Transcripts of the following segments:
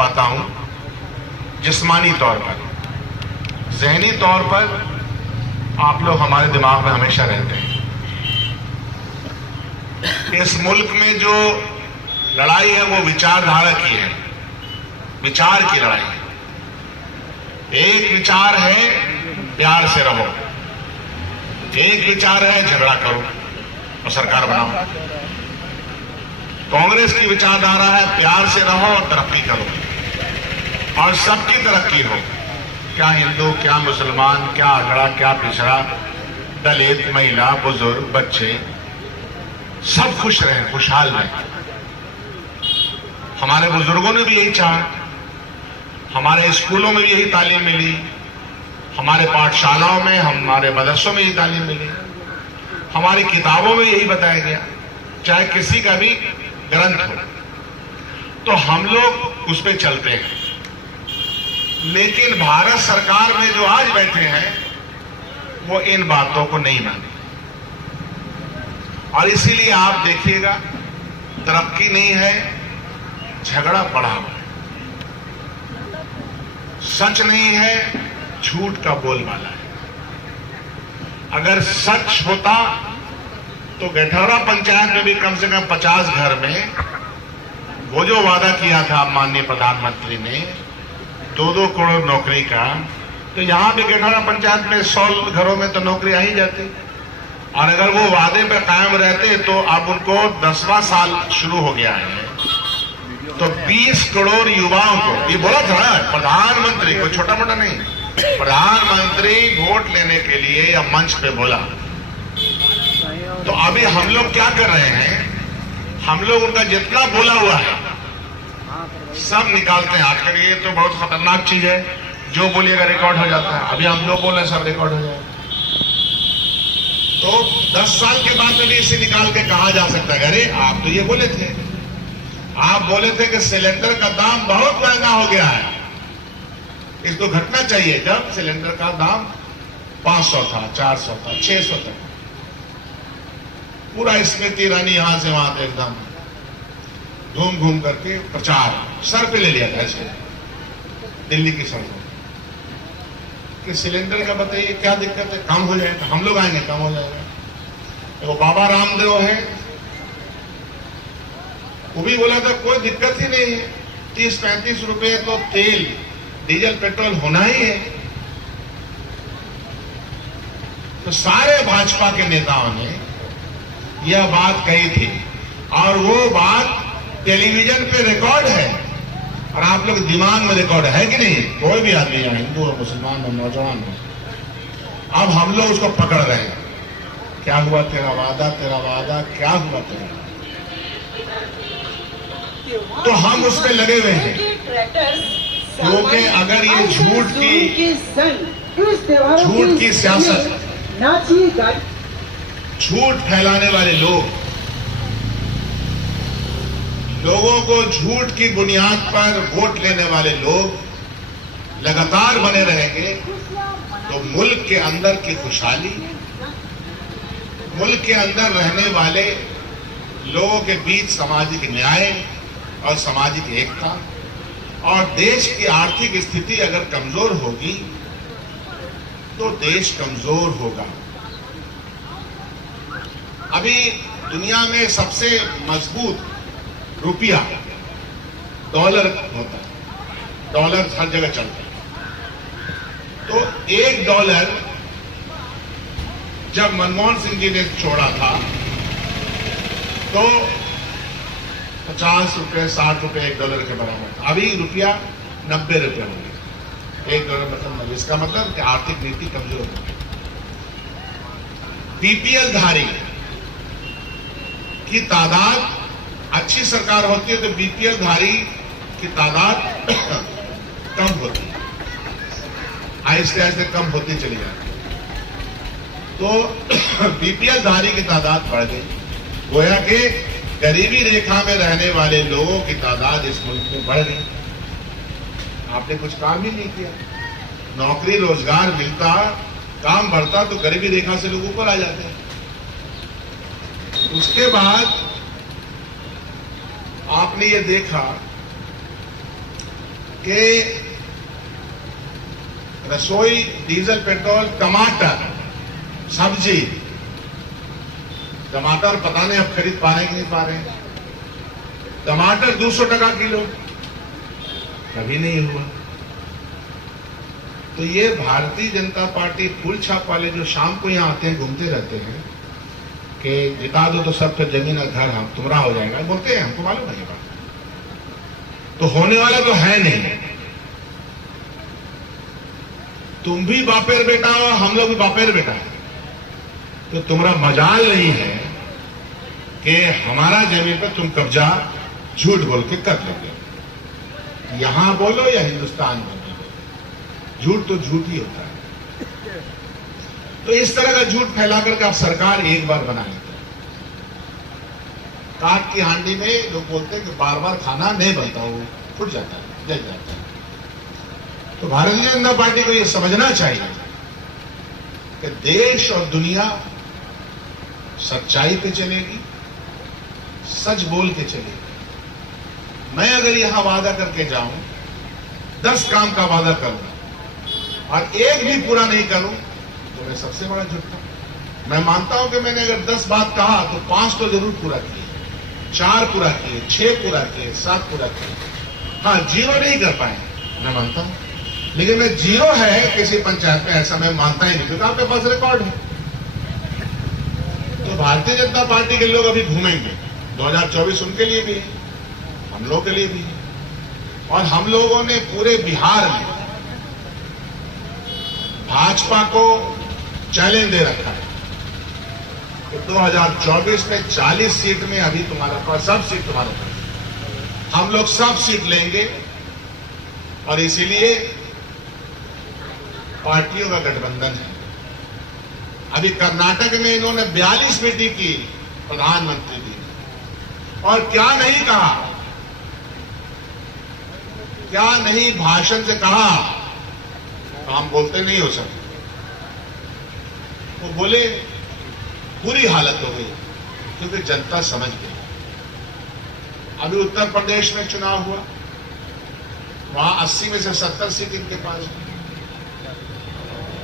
पाता हूं, जिस्मानी तौर पर, ज़हनी तौर पर आप लोग हमारे दिमाग में हमेशा रहते हैं। इस मुल्क में जो लड़ाई है वो विचारधारा की है, विचार की लड़ाई है। एक विचार है प्यार से रहो, एक विचार है झगड़ा करो और सरकार बनाओ। कांग्रेस की विचारधारा है प्यार से रहो और तरक्की करो और सबकी तरक्की हो, क्या हिंदू, क्या मुसलमान, क्या अगड़ा, क्या पिछड़ा, दलित, महिला, बुजुर्ग, बच्चे सब खुश रहें, खुशहाल रहें। हमारे बुजुर्गों ने भी यही चाहा, हमारे स्कूलों में भी यही तालीम मिली, हमारे पाठशालाओं में, हमारे मदरसों में यही तालीम मिली, हमारी किताबों में यही बताया गया, चाहे किसी का भी ग्रंथ हो, तो हम लोग उस पर चलते हैं। लेकिन भारत सरकार में जो आज बैठे हैं वो इन बातों को नहीं माने और इसीलिए आप देखिएगा तरक्की नहीं है, झगड़ा बढ़ा हुआ है, सच नहीं है, झूठ का बोलबाला है। अगर सच होता तो गठौरा पंचायत में भी कम से कम 50 घर में वो जो वादा किया था माननीय प्रधानमंत्री ने 2-2 करोड़ नौकरी का, तो यहां भी गठौरा पंचायत में 100 घरों में तो नौकरी आ ही जाती। और अगर वो वादे पे कायम रहते तो अब उनको 10वां साल शुरू हो गया है, तो 20 करोड़ युवाओं को, ये बोला था प्रधानमंत्री, कोई छोटा मोटा नहीं, प्रधानमंत्री वोट लेने के लिए या मंच पे बोला। तो अभी हम लोग क्या कर रहे हैं, हम लोग उनका जितना बोला हुआ है सब निकालते हैं। आजकल ये तो बहुत खतरनाक चीज है, जो बोलिएगा रिकॉर्ड हो जाता है। अभी हम जो बोले सब रिकॉर्ड हो जाएगा, तो 10 साल के बाद में भी इसे निकाल के कहा जा सकता है अरे आप तो ये बोले थे, आप बोले थे कि सिलेंडर का दाम बहुत महंगा हो गया है, इसको घटना चाहिए। जब सिलेंडर का दाम 500 था, 400 था, 600 तक, पूरा स्मृति ईरानी यहां से वहां तक एकदम घूम घूम करके प्रचार सर पे ले लिया था ऐसे दिल्ली की सड़कों कि सिलेंडर का बताइए क्या दिक्कत है, कम हो जाएगा, हम लोग आएंगे कम हो जाएगा। वो बाबा रामदेव है, वो भी बोला था कोई दिक्कत ही नहीं है, 30-35 रुपए तो तेल डीजल पेट्रोल होना ही है। तो सारे भाजपा के नेताओं ने यह बात कही थी और वो बात टेलीविजन पे रिकॉर्ड है और आप लोग दिमाग में रिकॉर्ड है कि नहीं, कोई भी आदमी है, हिंदू हो, मुसलमान हो, नौजवान हो। अब हम लोग उसको पकड़ रहे हैं, क्या हुआ तेरा वादा, तेरा वादा, क्या हुआ तेरा, तो हम उस पे लगे हुए हैं। क्योंकि अगर ये झूठ की सियासत, झूठ फैलाने वाले लोगों को झूठ की बुनियाद पर वोट लेने वाले लोग लगातार बने रहेंगे, तो मुल्क के अंदर की खुशहाली, मुल्क के अंदर रहने वाले लोगों के बीच सामाजिक न्याय और सामाजिक एकता और देश की आर्थिक स्थिति अगर कमजोर होगी तो देश कमजोर होगा। अभी दुनिया में सबसे मजबूत रुपया डॉलर होता है, डॉलर हर जगह चलता है। तो $1 जब मनमोहन सिंह जी ने छोड़ा था तो 50 रुपए, 60 रुपए $1 के बराबर था। अभी रुपया 90 रुपए हो गया, $1 मतलब 90। इसका मतलब कि आर्थिक नीति कमजोर हो गई। बीपीएल धारी की तादाद, अच्छी सरकार होती है तो बीपीएल धारी की तादाद कम होती है, आहिस्ते आहिस्ते कम होती चली जाती है। तो बीपीएल धारी की तादाद बढ़ गई, गोया कि गरीबी रेखा में रहने वाले लोगों की तादाद इस मुल्क में बढ़ गई। आपने कुछ काम ही नहीं किया, नौकरी रोजगार मिलता, काम बढ़ता तो गरीबी रेखा से लोग ऊपर आ जाते हैं। उसके बाद आपने ये देखा कि रसोई, डीजल, पेट्रोल, टमाटर, सब्जी, टमाटर पता नहीं अब खरीद पा रहे हैं कि नहीं पा रहे हैं। टमाटर 200 टका किलो, कभी नहीं हुआ। तो ये भारतीय जनता पार्टी फूल छाप वाले जो शाम को यहां आते हैं, घूमते रहते हैं कि जिता दो तो सब फिर जमीन और घर हम तुम्हारा हो जाएगा, बोलते हैं, हमको मालूम नहीं बात, तो होने वाला तो है नहीं। तुम भी बापेर बेटा हो, हम लोग भी बापेर बेटा है, तो तुम्हारा मजाल नहीं है कि हमारा जमीन पर तुम कब्जा झूठ बोल के कर लोगे। यहां बोलो या हिंदुस्तान में बोलो, झूठ तो झूठ ही होता है। तो इस तरह का झूठ फैला करके आप सरकार एक बार बना लेते हैं। काट की हांडी में लोग बोलते हैं कि बार बार खाना नहीं बनता, वो फूट जाता है, जल जाता है। तो भारतीय जनता पार्टी को यह समझना चाहिए कि देश और दुनिया सच्चाई पे चलेगी, सच बोल के चलेगी। मैं अगर यहां वादा करके जाऊं, 10 काम का वादा करूं और एक भी पूरा नहीं करूं, तो मैं सबसे बड़ा झूठा। मैं मानता हूं कि मैंने अगर 10 बात कहा तो 5 तो जरूर पूरा किए, 4 पूरा किए, 6 पूरा किए, 7 पूरा किए। हाँ, 0 नहीं कर पाए, मैं मानता हूं, लेकिन मैं 0 है किसी पंचायत में, ऐसा मैं मानता ही नहीं, क्योंकि आपके पास रिकॉर्ड है। तो भारतीय जनता पार्टी के लोग अभी घूमेंगे, 2024 उनके लिए भी है, हम लोग के लिए भी है। और हम लोगों ने पूरे बिहार में भाजपा को चैलेंज दे रखा है कि 2024 में 40 सीट में अभी तुम्हारे पास, सब सीट तुम्हारे पास, हम लोग सब सीट लेंगे। और इसीलिए पार्टियों का गठबंधन है। अभी कर्नाटक में इन्होंने 42 मीटिंग की प्रधानमंत्री जी, और क्या नहीं कहा, क्या नहीं भाषण से कहा, तो हम बोलते नहीं हो सकते। वो बोले बुरी हालत हो गई, क्योंकि जनता समझ गई। अभी उत्तर प्रदेश में चुनाव हुआ, वहां 80 में से 70 सीट इनके पास।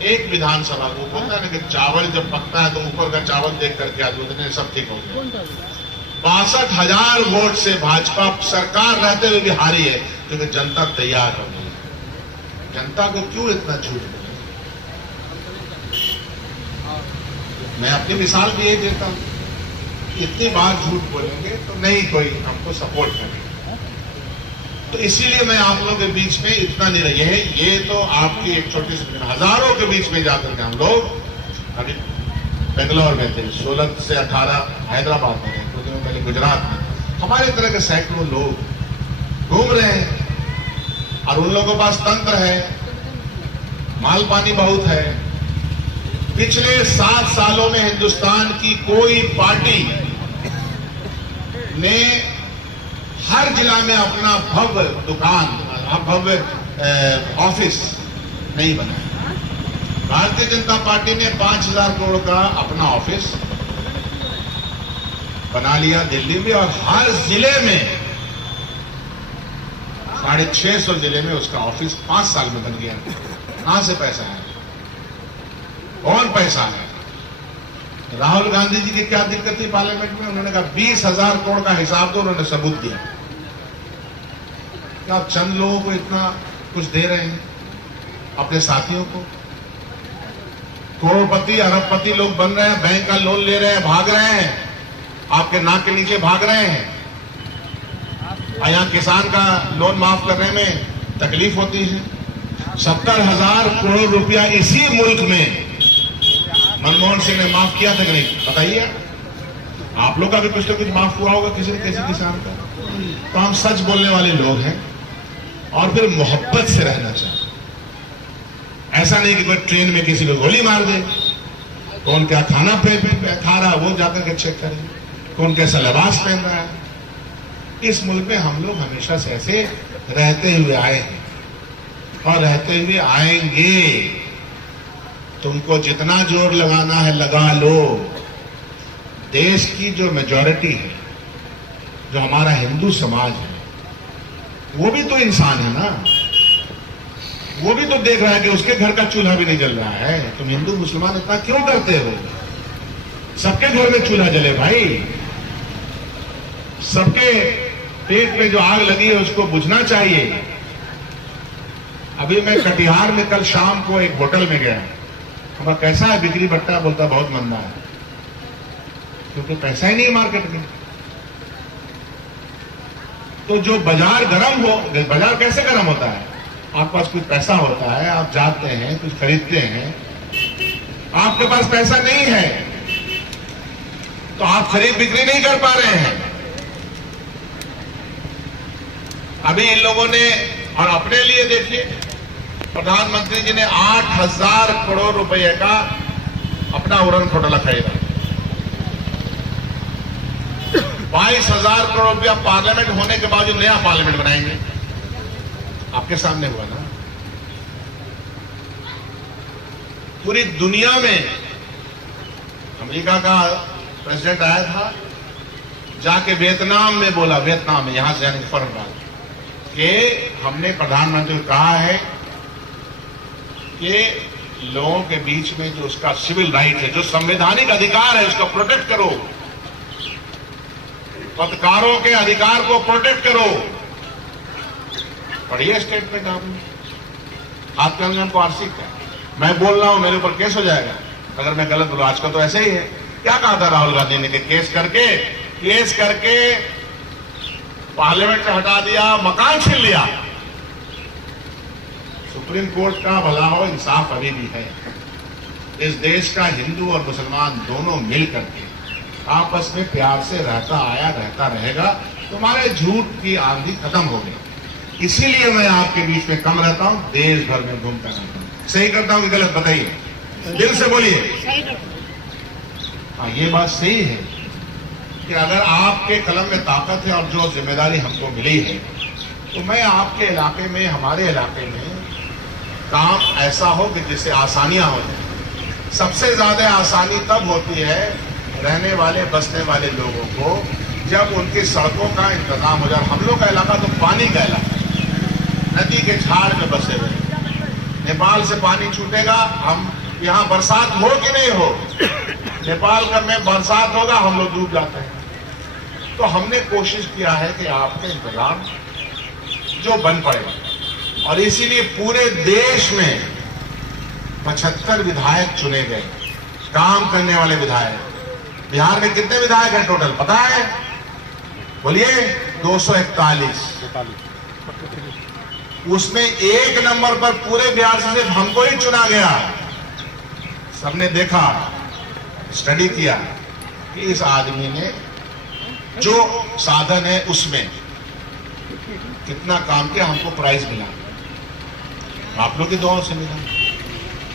एक विधानसभा को बोलता है ना कि चावल जब पकता है तो ऊपर का चावल देख करके आदमी सब ठीक हो गया। 62,000 वोट से भाजपा सरकार रहते हुए भी हारी है, क्योंकि जनता तैयार हो गई। जनता को क्यों इतना झूठ बोले? मैं अपनी मिसाल भी यही देता हूं, इतनी बार झूठ बोलेंगे तो नहीं कोई हमको सपोर्ट करेगा। तो इसीलिए मैं आप लोगों के बीच में इतना नहीं रही है। ये तो आपकी एक छोटी सी, हजारों के बीच में जाकर के हम लोग अभी बेंगलोर में थे, 16 से 18 हैदराबाद में, कुछ दिनों पहले गुजरात में। हमारे तरह के सैकड़ों लोग घूम रहे हैं, और उन लोगों के पास तंत्र है, माल पानी बहुत है। पिछले 7 सालों में हिंदुस्तान की कोई पार्टी ने हर जिला में अपना भव्य दुकान, भव्य ऑफिस नहीं बनाया। भारतीय जनता पार्टी ने 5,000 करोड़ का अपना ऑफिस बना लिया दिल्ली में, और हर जिले में 650 जिले में उसका ऑफिस 5 साल में बन गया। कहां से पैसा है? कौन पैसा है? राहुल गांधी जी की क्या दिक्कत थी पार्लियामेंट में? उन्होंने कहा 20,000 करोड़ का हिसाब दो, उन्होंने सबूत दिया। क्या आप चंद लोगों को इतना कुछ दे रहे हैं, अपने साथियों को? करोड़पति अरबपति लोग बन रहे हैं, बैंक का लोन ले रहे हैं, भाग रहे हैं, आपके नाक के नीचे भाग रहे हैं। और यहां किसान का लोन माफ करने में तकलीफ होती है। 70,000 करोड़ रुपया इसी मुल्क में मनमोहन सिंह ने माफ किया था कि नहीं? बताइए, आप लोग का भी कुछ तो कुछ माफ हुआ होगा किसी किसान का। तो हम सच बोलने वाले लोग हैं, और फिर मोहब्बत से रहना चाहिए। ऐसा नहीं कि कोई ट्रेन में किसी को गोली मार दे, कौन क्या खाना खा रहा है वो जाकर के चेक करें, कौन कैसा लिबास पहन रहा है। इस मुल्क में हम लोग हमेशा से ऐसे रहते हुए आए हैं और रहते हुए आएंगे। तुमको जितना जोर लगाना है लगा लो। देश की जो मेजॉरिटी है, जो हमारा हिंदू समाज है, वो भी तो इंसान है ना। वो भी तो देख रहा है कि उसके घर का चूल्हा भी नहीं जल रहा है। तुम हिंदू मुसलमान इतना क्यों करते हो? सबके घर में चूल्हा जले भाई, सबके पेट में जो आग लगी है उसको बुझना चाहिए। अभी मैं कटिहार में कल शाम को एक होटल में गया, अब कैसा है बिक्री बट्टा? बोलता बहुत मंदा है, क्योंकि पैसा ही नहीं है मार्केट में। तो जो बाजार गर्म हो, बाजार कैसे गर्म होता है? आपके पास कुछ पैसा होता है, आप जाते हैं कुछ खरीदते हैं, आपके पास पैसा नहीं है तो आप खरीद बिक्री नहीं कर पा रहे हैं। अभी इन लोगों ने, और अपने लिए देखिए, प्रधानमंत्री जी ने 8,000 करोड़ रुपए का अपना उड़न खटोला खरीदा, 22,000 करोड़ रुपया पार्लियामेंट होने के बाद जो नया पार्लियामेंट बनाएंगे, आपके सामने हुआ ना। पूरी दुनिया में अमेरिका का प्रेसिडेंट आया था, जाके वियतनाम में बोला, वियतनाम में, यहां से जाने के फर्क बात कि हमने प्रधानमंत्री को कहा है कि लोगों के बीच में जो उसका सिविल राइट है, जो संवैधानिक अधिकार है, उसका प्रोटेक्ट करो, पत्रकारों के अधिकार को प्रोटेक्ट करो। पढ़िए स्टेटमेंट आपने, हाथ में हमको आरसी का, मैं बोल रहा हूं मेरे ऊपर केस हो जाएगा अगर मैं गलत बोलूं। आजकल तो ऐसे ही है। क्या कहा था राहुल गांधी ने कि केस करके पार्लियामेंट से हटा दिया, मकान छीन लिया। सुप्रीम कोर्ट का भला हो, इंसाफ अभी भी है। इस देश का हिंदू और मुसलमान दोनों मिल करके आपस में प्यार से रहता आया, रहता रहेगा। तुम्हारे झूठ की आंधी खत्म हो गई। इसीलिए मैं आपके बीच में कम रहता हूं, देश भर में घूमता रहता हूं। सही करता हूं कि गलत? बताइए, दिल से बोलिए। हाँ, ये बात सही है कि अगर आपके कलम में ताकत है और जो जिम्मेदारी हमको मिली है, तो मैं आपके इलाके में, हमारे इलाके में काम ऐसा हो कि जिससे आसानियां हो जाए। सबसे ज्यादा आसानी तब होती है रहने वाले, बसने वाले लोगों को, जब उनकी सड़कों का इंतजाम हो जाए। हम लोग का इलाका तो पानी का इलाका, नदी के झाड़ में बसे हुए, नेपाल से पानी छूटेगा, हम यहाँ बरसात हो कि नहीं हो, नेपाल का में बरसात होगा, हम लोग डूब जाते हैं। तो हमने कोशिश किया है कि आपके इंतजाम जो बन पड़ेगा, और इसीलिए पूरे देश में 75 विधायक चुने गए, काम करने वाले विधायक। बिहार में कितने विधायक हैं टोटल पता है? बोलिए। 241। उसमें एक नंबर पर पूरे बिहार से सिर्फ हमको ही चुना गया। सबने देखा, स्टडी किया कि इस आदमी ने जो साधन है उसमें कितना काम किया, हमको प्राइज मिला, आप लोग की दुआओं से मिला।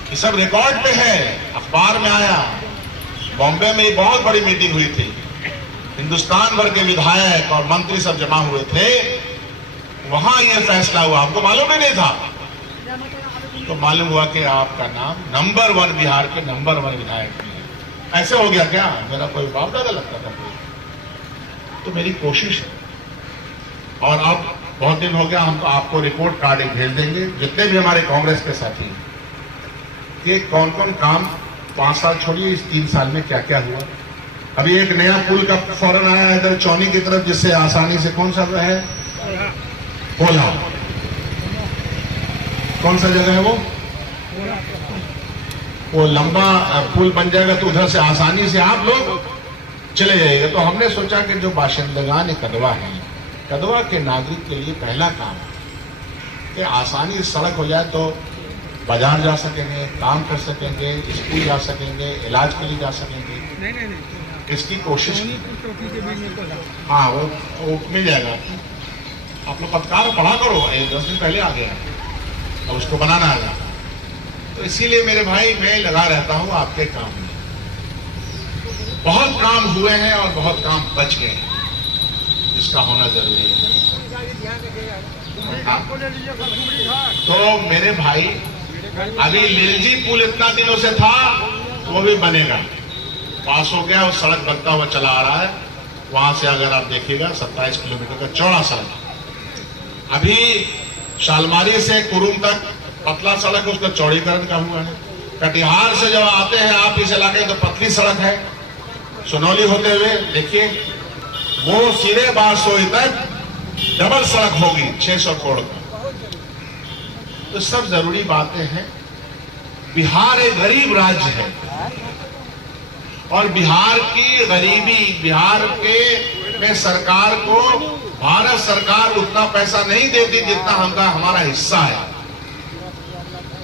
ये सब रिकॉर्ड पे है, अखबार में आया। बॉम्बे में बहुत बड़ी मीटिंग हुई थी, हिंदुस्तान भर के विधायक और मंत्री सब जमा हुए थे, वहां यह फैसला हुआ। हमको मालूम ही नहीं था, तो मालूम हुआ कि आपका नाम नंबर 1 बिहार के नंबर 1 विधायक में। ऐसे हो गया क्या? मेरा कोई बाप दादा लगता था कोई? तो मेरी कोशिश है। और अब बहुत दिन हो गया, हम तो आपको रिपोर्ट कार्ड भेज देंगे, जितने भी हमारे कांग्रेस के साथी हैं, कि कौन कौन काम 5 साल छोड़िए, इस 3 साल में क्या क्या हुआ। अभी एक नया पुल का फौरन आया है इधर चौनी की तरफ, जिससे आसानी से, कौन सा है? कोला। कौन सा जगह है वो लंबा पुल बन जाएगा, तो उधर से आसानी से आप लोग चले जाइएगा। तो हमने सोचा कि जो बाशिंदगान कदवा है, कदवा के नागरिक के लिए पहला काम कि आसानी से सड़क हो जाए तो बाजार जा सकेंगे, काम कर सकेंगे, स्कूल जा सकेंगे, इलाज के लिए जा सकेंगे। इसकी कोशिश की। हाँ, वो मिल जाएगा। आप लोग पत्रकार पढ़ा करो, 10 दिन पहले आ गया, अब उसको बनाना आएगा। तो इसीलिए मेरे भाई मैं लगा रहता हूं आपके काम में। बहुत काम हुए हैं और बहुत काम बच गए हैं, जिसका होना जरूरी है। तो मेरे भाई, अभी लिलजी पुल इतना दिनों से था, वो भी बनेगा, पास हो गया, वो सड़क बनता हुआ चला आ रहा है। वहां से अगर आप देखिएगा 27 किलोमीटर का चौड़ा सड़क। अभी शालमारी से कुरुम तक पतला सड़क उसका चौड़ीकरण का हुआ है। कटिहार से जब आते हैं आप इस इलाके तो पतली सड़क है, सोनौली होते हुए देखिए वो सीधे बारसोई तक डबल सड़क होगी 600 करोड़ का। तो सब जरूरी बातें हैं। बिहार एक गरीब राज्य है और बिहार की गरीबी, बिहार के में सरकार को भारत सरकार उतना पैसा नहीं देती जितना हमारा हिस्सा है।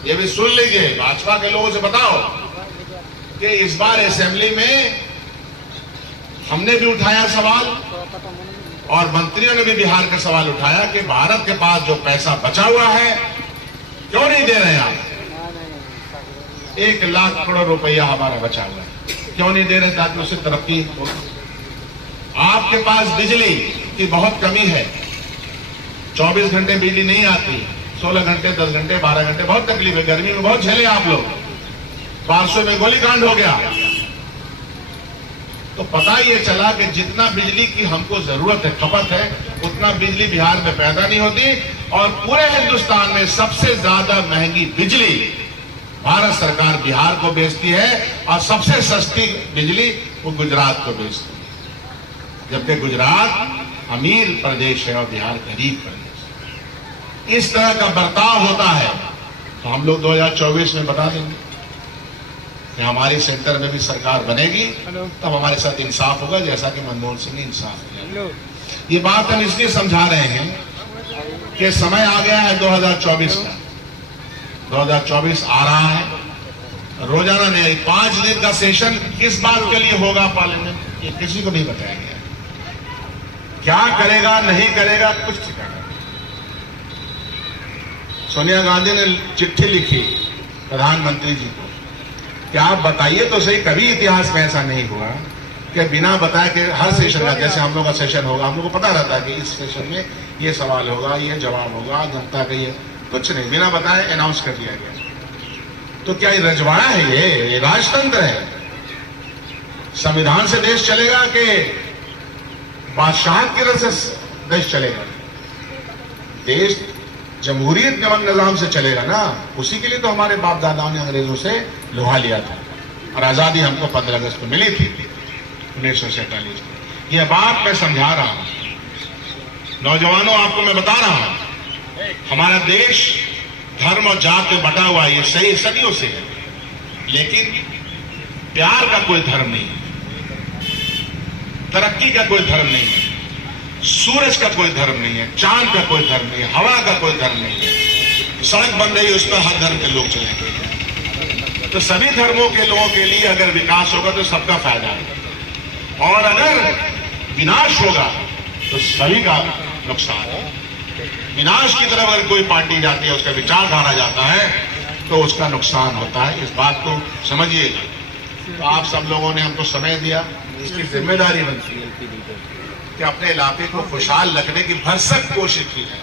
ये भी सुन लीजिए, भाजपा के लोगों से बताओ कि इस बार असेंबली में हमने भी उठाया सवाल और मंत्रियों ने भी बिहार का सवाल उठाया कि भारत के पास जो पैसा बचा हुआ है क्यों नहीं दे रहे हैं आप? 1 लाख करोड़ रुपया हमारा बचा हुआ है, क्यों नहीं दे रहे ताकि उससे तरक्की हो? आपके पास बिजली की बहुत कमी है, 24 घंटे बिजली नहीं आती, 16 घंटे, 10 घंटे, 12 घंटे, बहुत तकलीफ है। गर्मी में बहुत झेले आप लोग, बारसोई में गोलीकांड हो गया। तो पता ये चला कि जितना बिजली की हमको जरूरत है, खपत है, उतना बिजली बिहार में पैदा नहीं होती और पूरे हिंदुस्तान में सबसे ज्यादा महंगी बिजली भारत सरकार बिहार को बेचती है और सबसे सस्ती बिजली वो गुजरात को बेचती है, जबकि गुजरात अमीर प्रदेश है और बिहार गरीब प्रदेश। इस तरह का बर्ताव होता है तो हम लोग 2024 में बता देंगे कि हमारी सेंटर में भी सरकार बनेगी, तब हमारे साथ इंसाफ होगा, जैसा कि मनमोहन सिंह ने इंसाफ किया। ये बात हम इसलिए समझा रहे हैं कि समय आ गया है 2024 का, 2024 आ रहा है। रोजाना नहीं, 5 दिन का सेशन किस बात के लिए होगा पार्लियामेंट, ये किसी को नहीं बताया गया। क्या करेगा नहीं करेगा कुछ ठिकाना नहीं। सोनिया गांधी ने चिट्ठी लिखी प्रधानमंत्री जी को कि आप बताइए तो सही, कभी इतिहास में ऐसा नहीं हुआ कि बिना बताए कि हर सेशन का, जैसे हम लोग का सेशन होगा, हम लोग को पता रहता है कि इस सेशन में ये सवाल होगा, ये जवाब होगा, जनता का ये कुछ नहीं, बिना बताए अनाउंस कर दिया गया। तो क्या ये रजवाड़ा है? ये राजतंत्र है? संविधान से देश चलेगा कि बादशाह की तरह से देश चलेगा? देश जमहूरियत निजाम से चलेगा ना, उसी के लिए तो हमारे बाप दादाओं ने अंग्रेजों से लोहा लिया था और आजादी हमको 15 अगस्त को मिली थी 1947 में। यह बात मैं समझा रहा हूं नौजवानों, आपको मैं बता रहा हूं, हमारा देश धर्म और जात में बटा हुआ है, ये सही सदियों से है, लेकिन प्यार का कोई धर्म नहीं है, तरक्की का कोई धर्म नहीं है, सूरज का कोई धर्म नहीं है, चांद का कोई धर्म नहीं है, हवा का कोई धर्म नहीं है। सड़क बन रही है, उस पर हर धर्म के लोग चलेंगे। तो सभी धर्मों के लोगों के लिए अगर विकास होगा तो सबका फायदा है, और अगर विनाश होगा तो सभी का नुकसान है। विनाश की तरफ अगर कोई पार्टी जाती है, उसका विचारधारा जाता है, तो उसका नुकसान होता है। इस बात को समझिएगा। तो आप सब लोगों ने हमको समय दिया, इसकी जिम्मेदारी बनती है कि अपने इलाके को खुशहाल रखने की भरसक कोशिश की है।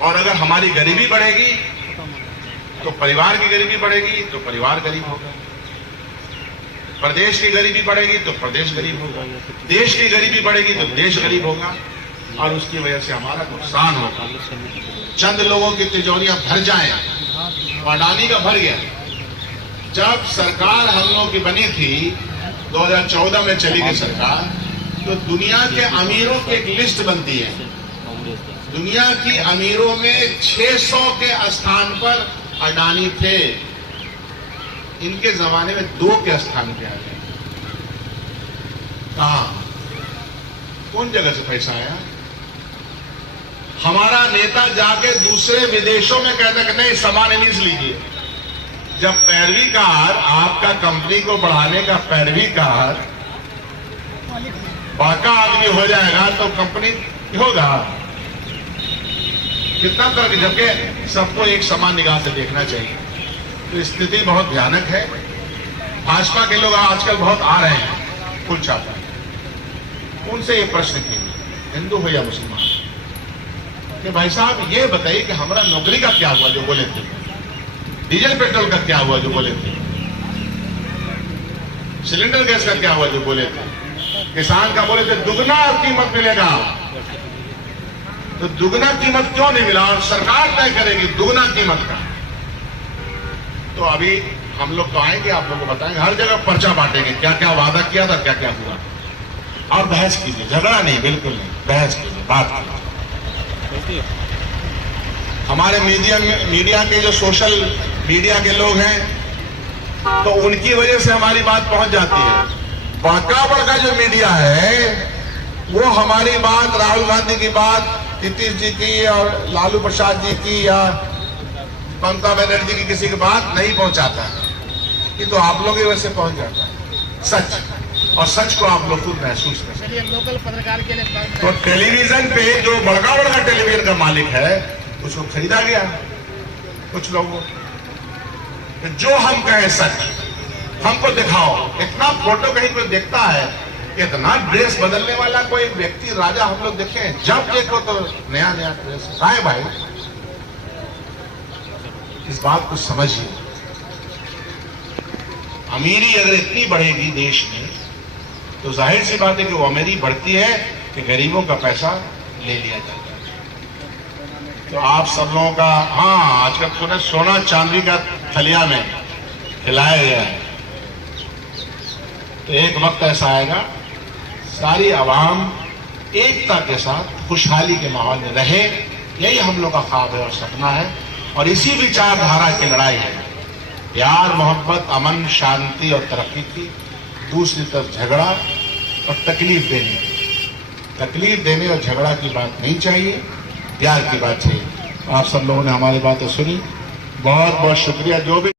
और अगर हमारी गरीबी बढ़ेगी तो परिवार की गरीबी बढ़ेगी, तो परिवार गरीब होगा। प्रदेश की गरीबी बढ़ेगी तो प्रदेश गरीब होगा, देश की गरीबी बढ़ेगी तो देश गरीब होगा, और उसकी वजह से हमारा नुकसान होगा। चंद लोगों की तिजोरियां भर जाएं, अडानी का भर गया। जब सरकार हम लोगों की बनी थी 2014 में चली गई सरकार, तो दुनिया के अमीरों की एक लिस्ट बनती है। दुनिया की अमीरों में 600 के स्थान पर अडानी थे। इनके जमाने में 2 के स्थान पे आ गए। कहां, कौन जगह से पैसा आया? हमारा नेता जाके दूसरे विदेशों में कहता कि नहीं सामान लीज लीजिए। जब पैरवीकार आपका कंपनी को बढ़ाने का पैरवीकार बाका आदमी हो जाएगा तो कंपनी होगा कितना तरह की, जबकि सबको एक समान निगाह से देखना चाहिए। तो स्थिति बहुत भयानक है। भाजपा के लोग आजकल बहुत आ रहे हैं कुल चाहता है। उनसे ये प्रश्न कीजिए, हिंदू हो या मुसलमान, कि भाई साहब ये बताइए कि हमारा नौकरी का क्या हुआ जो बोले थे, डीजल पेट्रोल का क्या हुआ जो बोले थे, सिलेंडर गैस का क्या हुआ जो बोले थे, किसान का बोले थे दुगना कीमत मिलेगा, तो दुगना कीमत क्यों नहीं मिला? और सरकार तय करेगी दुगना कीमत का। तो अभी हम लोग तो आएंगे, आप लोगों को बताएंगे, हर जगह पर्चा बांटेंगे, क्या क्या वादा किया था, क्या क्या हुआ। और बहस कीजिए, झगड़ा नहीं, बिल्कुल नहीं, बहस कीजिए, बात कीजिए। हमारे मीडिया के जो सोशल मीडिया के लोग हैं, तो उनकी वजह से हमारी बात पहुंच जाती है। बड़का जो मीडिया है वो हमारी बात, राहुल गांधी की बात, नीतीश जी की और लालू प्रसाद जी की या ममता बनर्जी की किसी की बात नहीं पहुंचाता है। ये तो आप लोगों की वजह से पहुंच जाता है सच, और सच को आप लोग खुद महसूस कर सकते हैं। लोकल पत्रकार के लिए तो टेलीविजन पे जो बड़का टेलीविजन का मालिक है उसको खरीदा गया कुछ लोगों। जो हम कहें सच, हमको दिखाओ। इतना फोटो कहीं कोई देखता है, इतना ड्रेस बदलने वाला कोई व्यक्ति, राजा हम लोग देखे, जब देखो तो नया नया ड्रेस। काय भाई, इस बात को समझिए। अमीरी अगर इतनी बढ़ेगी देश में तो जाहिर सी बात है कि वो अमीरी बढ़ती है कि गरीबों का पैसा ले लिया जाता है। तो आप सब लोगों का, हाँ, आजकल सुने सोना चांदी का थलिया में खिलाया गया है। तो एक वक्त ऐसा आएगा सारी आवाम एकता के साथ खुशहाली के माहौल में रहे। यही हम लोग का ख्वाब है और सपना है, और इसी विचारधारा की लड़ाई है। प्यार, मोहब्बत, अमन, शांति और तरक्की की, दूसरी तरफ झगड़ा और तकलीफ देने और झगड़ा की बात नहीं चाहिए, प्यार की बात चाहिए। आप सब लोगों ने हमारी बातें सुनी, बहुत बहुत शुक्रिया। जो भी